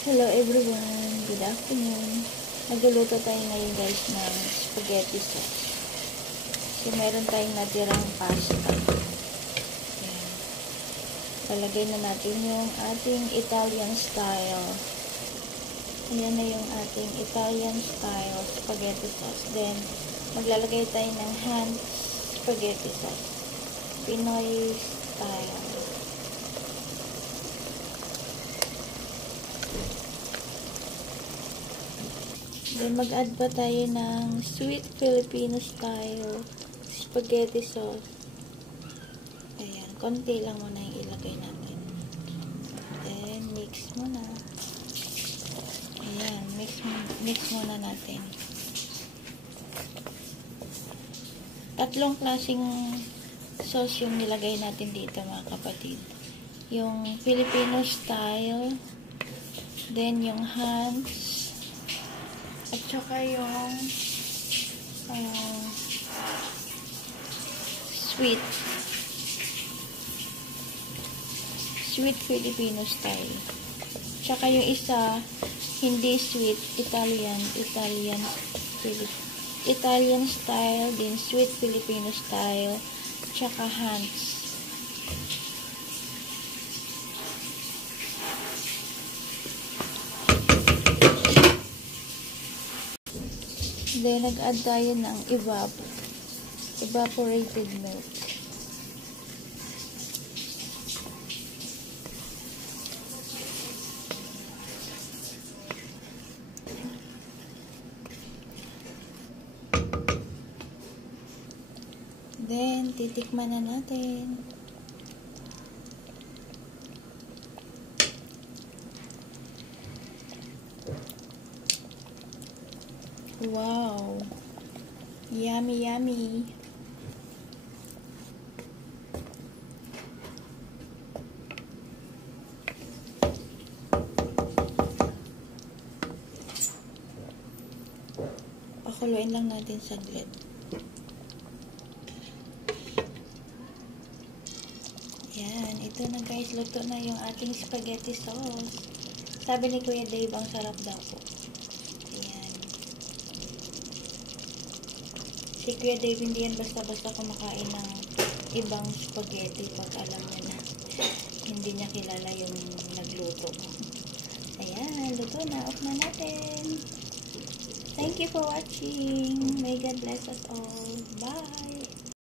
Hello everyone, good afternoon. Nagluluto tayo ngayon guys ng spaghetti sauce. So meron tayong natirang pasta. Ayan. Palagay na natin yung ating Italian style. Ayan na yung ating Italian style spaghetti sauce. Then maglalagay tayo ng hand spaghetti sauce. Pinoy style. Then, mag-add pa tayo ng sweet Filipino style spaghetti sauce. Ayan, konti lang muna yung ilagay natin. Then, mix muna. Ayan, mix muna natin. Tatlong klaseng sauce yung nilagay natin dito mga kapatid. Yung Filipino style, then yung Hans, at saka yung sweet Filipino style. Tsaka yung isa, hindi sweet, Italian style, din sweet Filipino style, tsaka Hans. Then, nag-add tayo ng evaporated milk. Then, titikman na natin. Wow! Yummy, yummy! Pakuluin lang natin saglit. Yan, ito na guys, luto na yung ating spaghetti sauce. Sabi ni Kuya Dave, ang sarap daw po. Si Kuya Dave hindi yan basta-basta kumakain ng ibang spaghetti pag alam niya na hindi niya kilala yung nagluto. Ayan, luto na. Off na natin. Thank you for watching. May God bless us all. Bye!